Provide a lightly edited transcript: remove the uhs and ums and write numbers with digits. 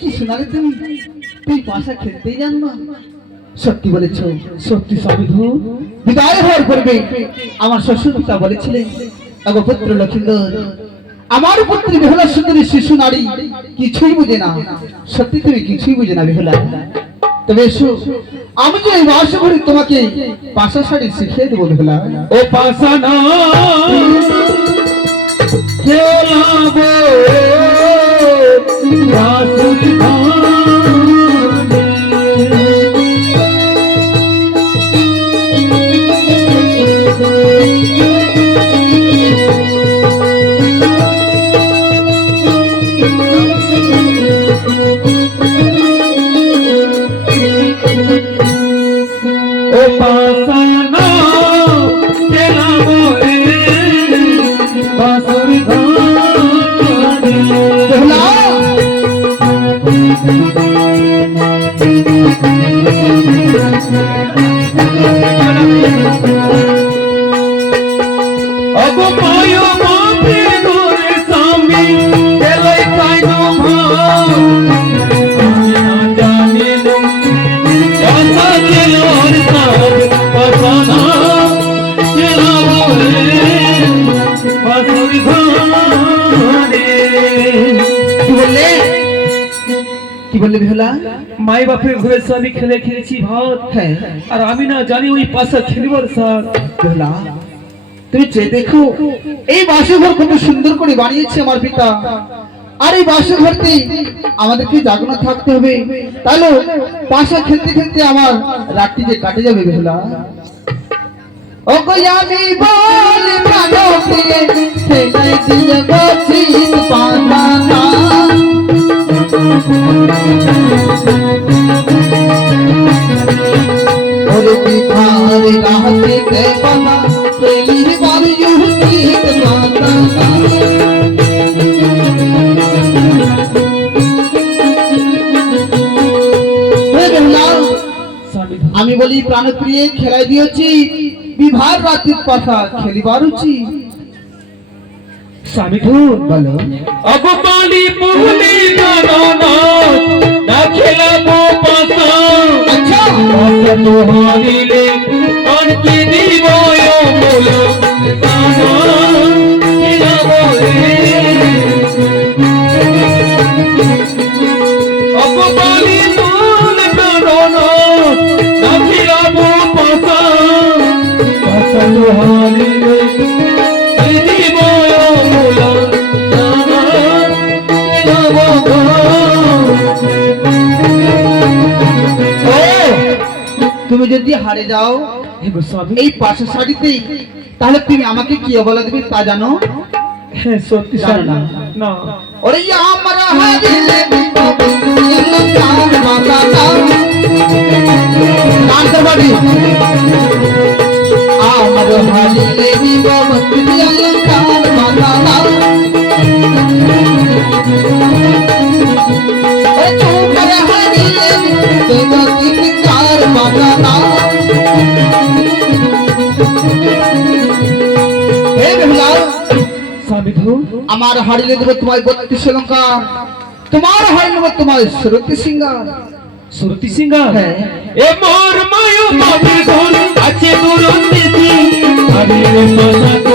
কি শোনালে তুমি? তুই পাশা খেলতেই জান না? সত্যি বলেছ? সত্যি স্বামীধু। বিদায় হওয়ার পূর্বে আমার শ্বশুর পিতা বলেছিলেন, পুত্র লক্ষিন্দর, আমার পুত্রী বেহুলা সুন্দরী শিশু নারী কিছুই বুঝে না। সত্যি তুমি কিছুই বুঝে না বেহুলা। তবে এসো, আমি যে এই মাসে ঘরে তোমাকে পাশা শাড়ি শিখিয়ে দেবো বেহুলা। ও পাশা না মাই বাপের ঘরে আমি খেলে খেলেছি ভাত। হ্যাঁ, আর আমি না জানি ওই পাশা খেলবার স্যার। তুমি চেয়ে দেখো, এই বাসঘর কত সুন্দর করে বানিয়েছে আমার পিতা। আর এই বাসঘরতে আমাদেরকে জাগনা থাকতে হবে, তাহলে পাশা খেলতে খেলতে আমার রাতটি যে কাটে যাবে বেহুলা। ও গো আমি বলি প্রাণ প্রিয়ে সেটাই দিয়ে গছিত পানা। ওরে বিধারে রাতে কে পানা তেলি বাড়ি ইউহিত পানা। আমি বলি প্রাণ প্রিয়ে খেলাই দিয়েছি, বিভার রাতের পাশা খেলিবার উচি। স্বামীধু বলো। অগপালি পুলি না খেলাবো পাশা। আচ্ছা, পাশা তো হারিলে আর কি দিব মূল অগপালি পুল না খেলাবো পাশা। পাশা তো হারিলে তুমি যদি হারে যাও এই পাশা শাড়িতেই, তাহলে তুমি আমাকে কি অবলা দেবে তা জানো? হ্যাঁ সত্যি জানো না? না। ওরে আমরা হারিলে আমার হারিলে আমার হারিয়ে দেবো তোমার 32 লঙ্কা, তোমার হারিয়ে দেবো তোমার সুরতি সিংহার। সুরতি সিংহার? হ্যাঁ। এ মোর মায়ো বাপের ঘর আছে দুরন্দেশি হারিয়ে পাশা